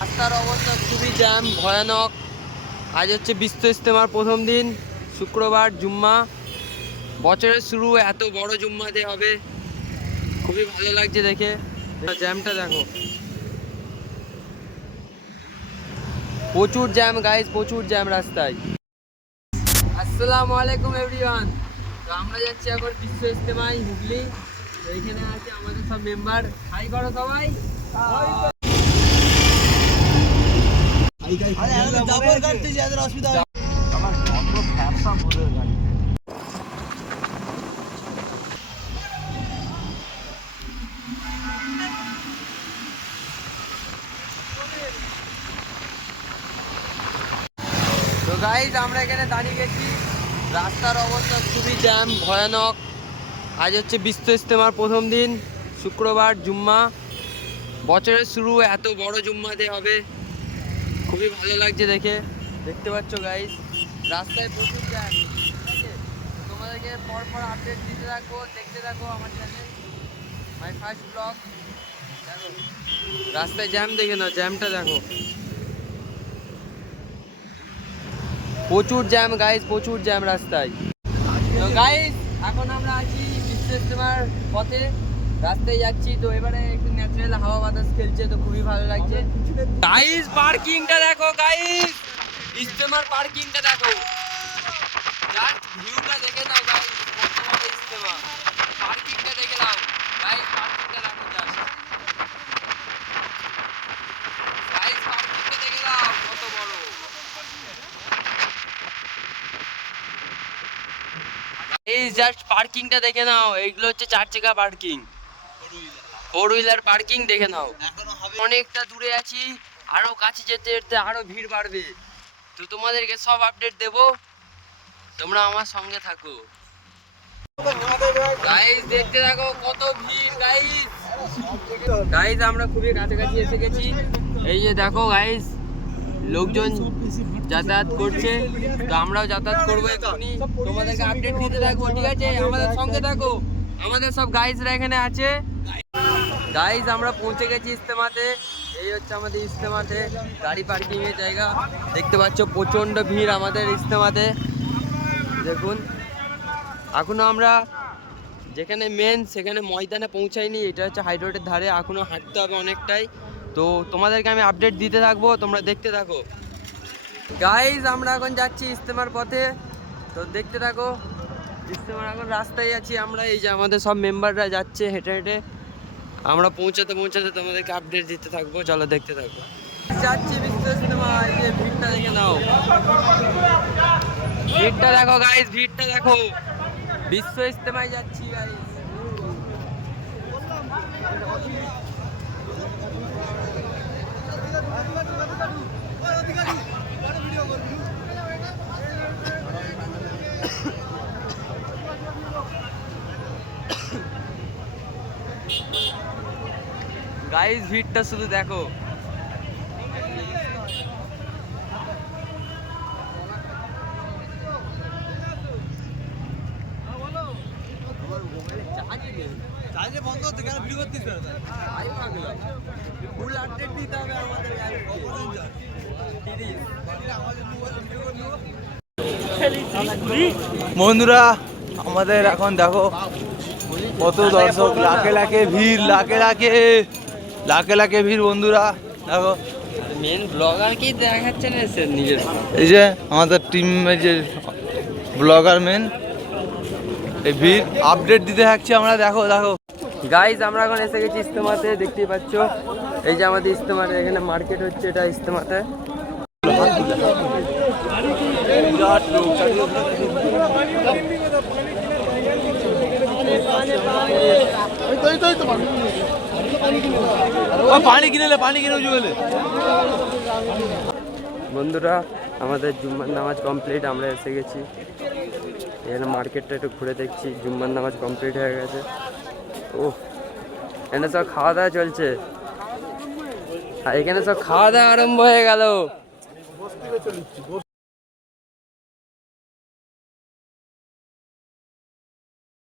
রাস্তার অবস্থা খুবই জ্যাম, ভয়ানক। আজ হচ্ছে বিশ্ব ইজতেমার প্রথম দিন, শুক্রবার, জুম্মা। বছরের শুরু এত বড় জুম্মাতে হবে, খুবই ভালো লাগছে দেখে। জ্যামটা দেখো, প্রচুর জ্যাম গাইজ, প্রচুর জ্যাম রাস্তায়। আসসালামু আলাইকুম এভরিওয়ান। তো আমরা যাচ্ছি এখন বিশ্ব ইজতেমায় হুগলি। তো এইখানে আছে আমাদের সব মেম্বার। হাই করো সবাই। তো গাইজ আমরা এখানে দাঁড়িয়ে গেছি, রাস্তার অবস্থা খুবই জ্যাম, ভয়ানক। আজ হচ্ছে বিশ্ব ইজতেমার প্রথম দিন, শুক্রবার, জুম্মা। বছরের শুরু এত বড় জুম্মাতে হবে, খুবই ভালো লাগছে দেখে। দেখতে পাচ্ছ গাইজ, রাস্তায় প্রচুর জ্যাম। ঠিক আছে, তোমাদেরকে পরপর আপডেট দিতে থাকবো, দেখতে থাকো আমার চ্যানেল মাই ফার্স্ট ব্লগ। দেখো রাস্তায় জ্যাম, দেখে নাও জ্যামটা দেখো, প্রচুর জ্যাম গাইজ, প্রচুর জ্যাম রাস্তায়। তো গাইজ এখন আমরা আছি বিশ্ব ইজতেমার পথে, রাস্তায় যাচ্ছি। তো এবারে একটু ন্যাচারাল হাওয়া বাতাস খেলছে, তো খুবই ভালো লাগছে গাইজ। পার্কিংটা দেখো গাইজ, ইজতেমার পার্কিংটা দেখো, জাস্ট ভিউটা দেখে নাও গাইজ। কত বড় ইজতেমা, পার্কিংটা দেখে নাও গাইজ, পার্কিংটা দেখো জাস্ট গাইজ, পার্কিংটা দেখে নাও কত বড়। এই জাস্ট পার্কিংটা দেখে নাও, এইগুলো হচ্ছে 4 চাকা পার্কিং, 4 হুইলার পার্কিং দেখে নাও। অনেকটা দূরে আছি, আরো কাছে যেতে যেতে আরো ভিড় বাড়বে। তো তোমাদেরকে সব আপডেট দেব, তোমরা আমার সঙ্গে থাকো গাইজ। দেখতে থাকো কত ভিড় গাইজ। গাইজ আমরা খুবই কাছাকাছি এসে গেছি, এই যে দেখো গাইজ, লোকজন যাতায়াত করছে। তো আমরাও যাতায়াত করবো এক্ষুনি, তোমাদেরকে আপডেট দিতে থাকবো, ঠিক আছে? আমাদের সঙ্গে থাকো, আমাদের সব গাইজরা এখানে আছে। গাইজ আমরা পৌঁছে গেছি ইজতেমাতে, এই হচ্ছে আমাদের ইজতেমাতে গাড়ি পার্কিং এর জায়গা। দেখতে পাচ্ছ প্রচন্ড ভিড় আমাদের ইজতেমাতে। দেখুন এখনো আমরা যেখানে মেন সেখানে ময়দানে পৌঁছাইনি, এটা হচ্ছে হাই রোডের ধারে, এখনো হাঁটতে হবে অনেকটাই। তো তোমাদেরকে আমি আপডেট দিতে থাকবো, তোমরা দেখতে থাকো গাইজ। আমরা এখন যাচ্ছি ইজতেমার পথে, তো দেখতে থাকো। ইজতেমার এখন রাস্তায় আছি আমরা, এই যে আমাদের সব মেম্বাররা যাচ্ছে হেঁটে হেঁটে। আমরা পৌঁছাতে পৌঁছাতে তোমাদেরকে আপডেট দিতে থাকবো, চলো দেখতে থাকবো। যাচ্ছি বিশ্ব ইজতেমা, এই যে ভিড়টা দেখে নাও, ভিড়টা দেখো গাইজ, ভিড়টা দেখো। বিশ্ব ইজতেমায় যাচ্ছি গাইজ। গাইজ ভিড়টা শুধু দেখো, বন্ধ হতে কেন ভিডিও করতেছ? ফুল আপডেট দিতে হবে আমাদের। বন্ধুরা আমাদের এখন দেখো কত দর্শক, লাখে লাখে ভিড়, লাখে লাখে লাখে লাখে ভিড়। বন্ধুরা দেখো, মেন ব্লগার কি দেখাচ্ছেন নিজের, এই যে আমাদের টিম, এই যে ব্লগার মেন, এই ভিড় আপডেট দিতে থাকছি আমরা। দেখো দেখো গাইজ আমরা এখন এসে গেছি ইজতেমাতে, দেখতেই পাচ্ছ। এই যে আমাদের ইজতেমাতে এখানে মার্কেট হচ্ছে, এটা ইজতেমাতে। পানি কিনে পানি কিনে বন্ধুরা আমাদের জুম্মার নামাজ কমপ্লিট, আমরা এসে গেছি এখানে। মার্কেটটা একটু ঘুরে দেখছি, জুম্মার নামাজ কমপ্লিট হয়ে গেছে। ও এখানে সব খাওয়া দাওয়া চলছে, আর এখানে সব খাওয়া দাওয়া আরম্ভ হয়ে গেল।